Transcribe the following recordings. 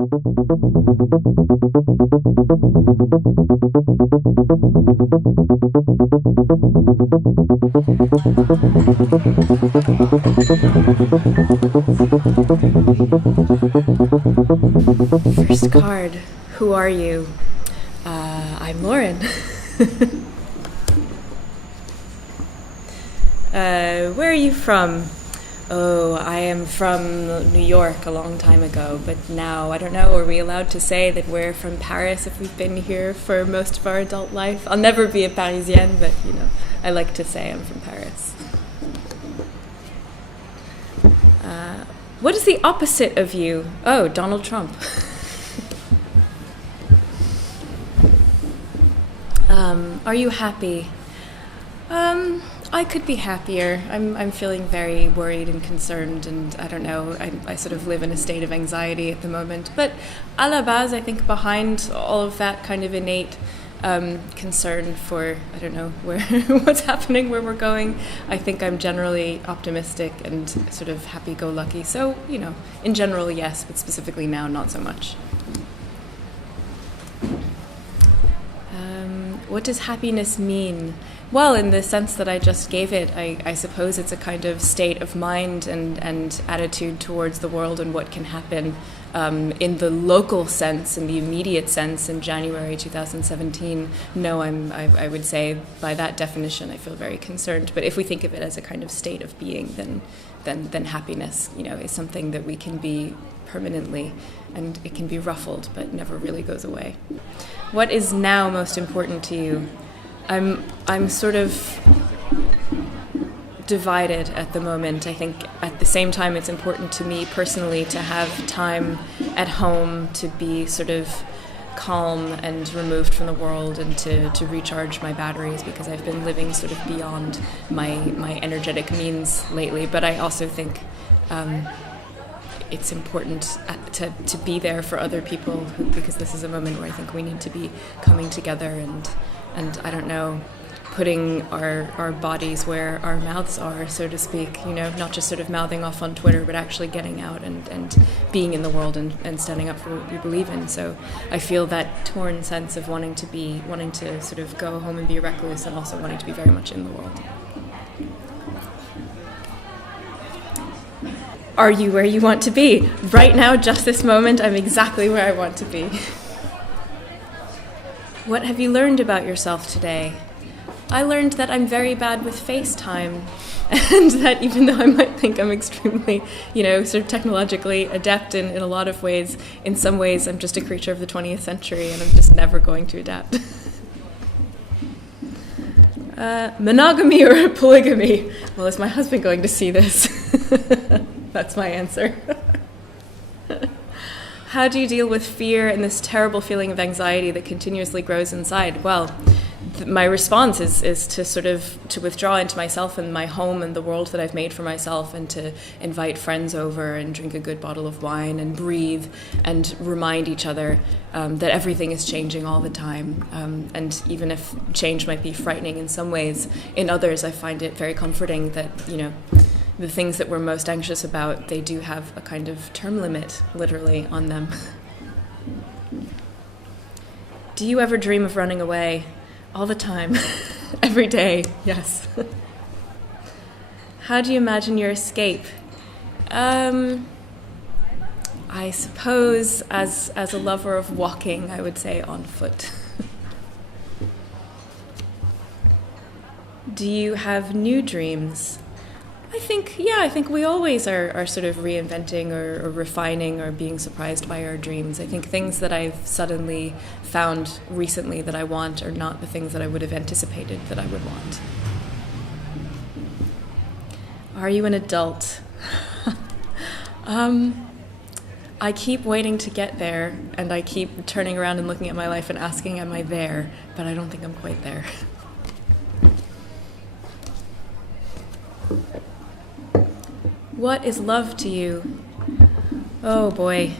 First card. Who are you? I'm Lauren. Where are you from? Oh, I am from New York a long time ago, but now, I don't know, are we allowed to say that we're from Paris if we've been here for most of our adult life? I'll never be a Parisienne, but, you know, I like to say I'm from Paris. What is the opposite of you? Oh, Donald Trump. Are you happy? I could be happier. I'm feeling very worried and concerned, and I don't know, I sort of live in a state of anxiety at the moment. But à la base, I think behind all of that kind of innate concern for, I don't know, where what's happening, where we're going, I think I'm generally optimistic and sort of happy-go-lucky. So, you know, in general, yes, but specifically now, not so much. What does happiness mean? Well, in the sense that I just gave it, I suppose it's a kind of state of mind and attitude towards the world and what can happen in the local sense, in the immediate sense. In January 2017, no, I would say by that definition I feel very concerned. But if we think of it as a kind of state of being, then happiness, you know, is something that we can be permanently, and it can be ruffled but never really goes away. What is now most important to you? I'm sort of divided at the moment. I think at the same time it's important to me personally to have time at home to be sort of calm and removed from the world and to recharge my batteries, because I've been living sort of beyond my energetic means lately. But I also think it's important to be there for other people, because this is a moment where I think we need to be coming together and I don't know, putting our bodies where our mouths are, so to speak, you know, not just sort of mouthing off on Twitter, but actually getting out and being in the world and standing up for what we believe in. So I feel that torn sense of wanting to sort of go home and be a recluse, and also wanting to be very much in the world. Are you where you want to be? Right now, just this moment, I'm exactly where I want to be. What have you learned about yourself today? I learned that I'm very bad with FaceTime, and that even though I might think I'm extremely, you know, sort of technologically adept in a lot of ways, in some ways I'm just a creature of the 20th century and I'm just never going to adapt. Monogamy or polygamy? Well, is my husband going to see this? That's my answer. How do you deal with fear and this terrible feeling of anxiety that continuously grows inside? Well, my response is to sort of to withdraw into myself and my home and the world that I've made for myself, and to invite friends over and drink a good bottle of wine and breathe and remind each other that everything is changing all the time. And even if change might be frightening in some ways, in others I find it very comforting that, you know, the things that we're most anxious about, they do have a kind of term limit, literally, on them. Do you ever dream of running away? All the time. Every day, yes. How do you imagine your escape? I suppose as a lover of walking, I would say on foot. Do you have new dreams? I think we always are sort of reinventing or refining or being surprised by our dreams. I think things that I've suddenly found recently that I want are not the things that I would have anticipated that I would want. Are you an adult? I keep waiting to get there, and I keep turning around and looking at my life and asking, am I there? But I don't think I'm quite there. What is love to you? Oh boy,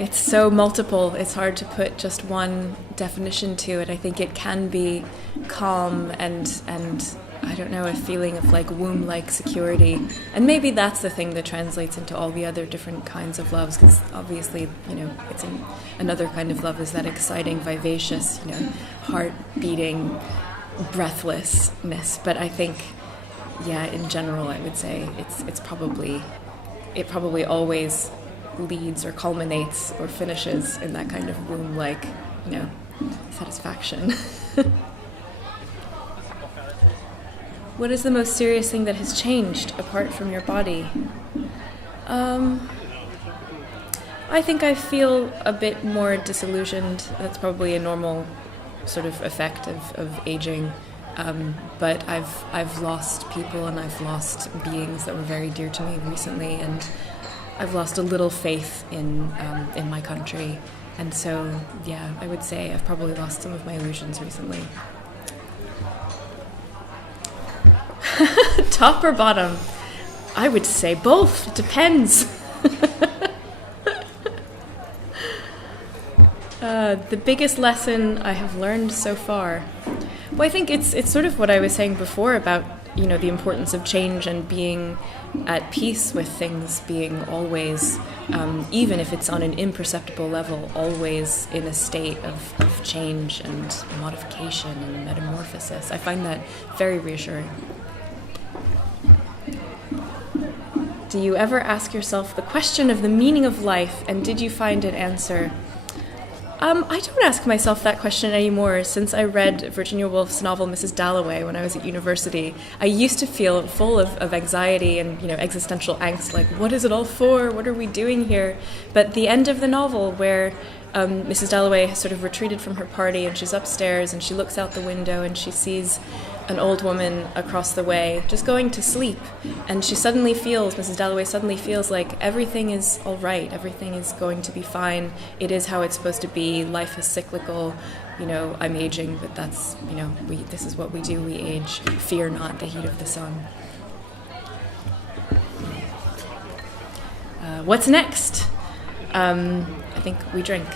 it's so multiple. It's hard to put just one definition to it. I think it can be calm and I don't know, a feeling of like womb-like security. And maybe that's the thing that translates into all the other different kinds of loves, because obviously, it's another kind of love is that exciting, vivacious, heart-beating breathlessness. But I think, in general, I would say it probably always leads or culminates or finishes in that kind of womb-like, satisfaction. What is the most serious thing that has changed apart from your body? I think I feel a bit more disillusioned. That's probably a normal sort of effect of aging. But I've lost people and I've lost beings that were very dear to me recently, and I've lost a little faith in my country. And so, I would say I've probably lost some of my illusions recently. Top or bottom? I would say both. It depends. The biggest lesson I have learned so far. Well, I think it's sort of what I was saying before about, the importance of change and being at peace with things being always, even if it's on an imperceptible level, always in a state of change and modification and metamorphosis. I find that very reassuring. Do you ever ask yourself the question of the meaning of life, and did you find an answer? I don't ask myself that question anymore since I read Virginia Woolf's novel Mrs. Dalloway when I was at university. I used to feel full of anxiety and existential angst, like what is it all for? What are we doing here? But the end of the novel where Mrs. Dalloway has sort of retreated from her party and she's upstairs and she looks out the window and she sees an old woman across the way just going to sleep, and Mrs. Dalloway suddenly feels like everything is all right, everything is going to be fine, it is how it's supposed to be, life is cyclical, I'm aging, but that's, this is what we do, we age, fear not the heat of the sun. What's next? I think we drink.